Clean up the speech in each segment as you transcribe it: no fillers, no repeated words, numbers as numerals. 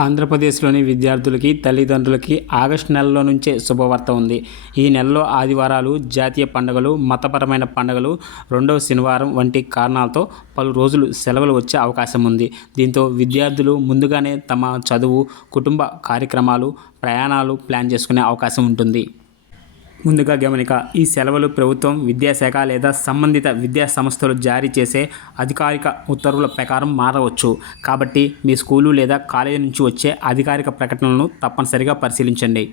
ఆంధ్రప్రదేశ్లోని విద్యార్థులకి, తల్లిదండ్రులకి ఆగస్టు నెలలో నుంచే శుభవార్త ఉంది. ఈ నెలలో ఆదివారాలు, జాతీయ పండుగలు, మతపరమైన పండుగలు, రెండవ శనివారం వంటి కారణాలతో పలు రోజులు సెలవులు వచ్చే అవకాశం ఉంది. దీంతో విద్యార్థులు ముందుగానే తమ చదువు, కుటుంబ కార్యక్రమాలు, ప్రయాణాలు ప్లాన్ చేసుకునే అవకాశం ఉంటుంది. ముందుగా గమనిక, ఈ సెలవులు ప్రభుత్వం, విద్యాశాఖ లేదా సంబంధిత విద్యా సంస్థలు జారీ చేసే అధికారిక ఉత్తర్వుల ప్రకారం మారవచ్చు. కాబట్టి మీ స్కూలు లేదా కాలేజీ నుంచి వచ్చే అధికారిక ప్రకటనలను తప్పనిసరిగా పరిశీలించండి.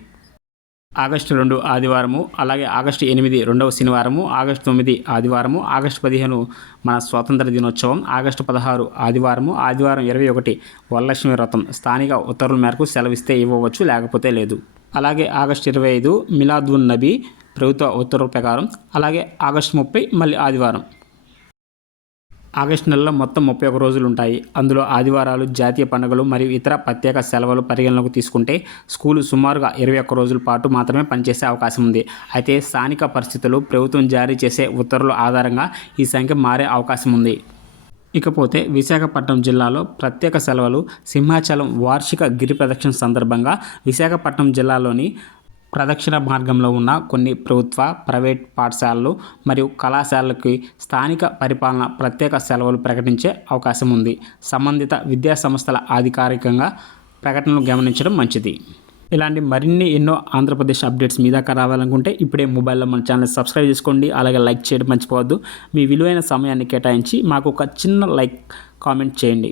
ఆగస్టు 2 ఆదివారము, అలాగే ఆగస్టు 8 రెండవ శనివారము, ఆగస్టు 9 ఆదివారము, ఆగస్టు 15 మన స్వాతంత్ర దినోత్సవం, ఆగస్టు 16 ఆదివారం 21 వరలక్ష్మి వ్రతం. స్థానిక ఉత్తర్వుల మేరకు సెలవిస్తే ఇవ్వవచ్చు, లేకపోతే లేదు. అలాగే ఆగస్టు 25 మిలాదున్ నబీ ప్రభుత్వ ఉత్తర్వుల ప్రకారం. అలాగే ఆగస్టు 30 మళ్ళీ ఆదివారం. ఆగస్టు నెలలో మొత్తం 31 రోజులు ఉంటాయి. అందులో ఆదివారాలు, జాతీయ పండుగలు మరియు ఇతర ప్రత్యేక సెలవులు పరిగణలోకి తీసుకుంటే స్కూలు సుమారుగా 21 రోజుల పాటు మాత్రమే పనిచేసే అవకాశం ఉంది. అయితే స్థానిక పరిస్థితులు, ప్రభుత్వం జారీ చేసే ఉత్తర్వుల ఆధారంగా ఈ సంఖ్య మారే అవకాశం ఉంది. ఇకపోతే విశాఖపట్నం జిల్లాలో ప్రత్యేక సెలవులు. సింహాచలం వార్షిక గిరి ప్రదక్షిణ సందర్భంగా విశాఖపట్నం జిల్లాలోని ప్రదక్షిణ మార్గంలో ఉన్న కొన్ని ప్రభుత్వ, ప్రైవేట్ పాఠశాలలు మరియు కళాశాలలకి స్థానిక పరిపాలన ప్రత్యేక సెలవులు ప్రకటించే అవకాశం ఉంది. సంబంధిత విద్యా సంస్థల అధికారికంగా ప్రకటనలు గమనించడం మంచిది. ఇలాంటి మరిన్ని ఎన్నో ఆంధ్రప్రదేశ్ అప్డేట్స్ మీ దాకా రావాలనుకుంటే ఇప్పుడే మొబైల్లో మన ఛానల్ సబ్స్క్రైబ్ చేసుకోండి. అలాగే లైక్ చేయడం మర్చిపోవద్దు. మీ విలువైన సమయాన్ని కేటాయించి మాకు ఒక చిన్న లైక్, కామెంట్ చేయండి.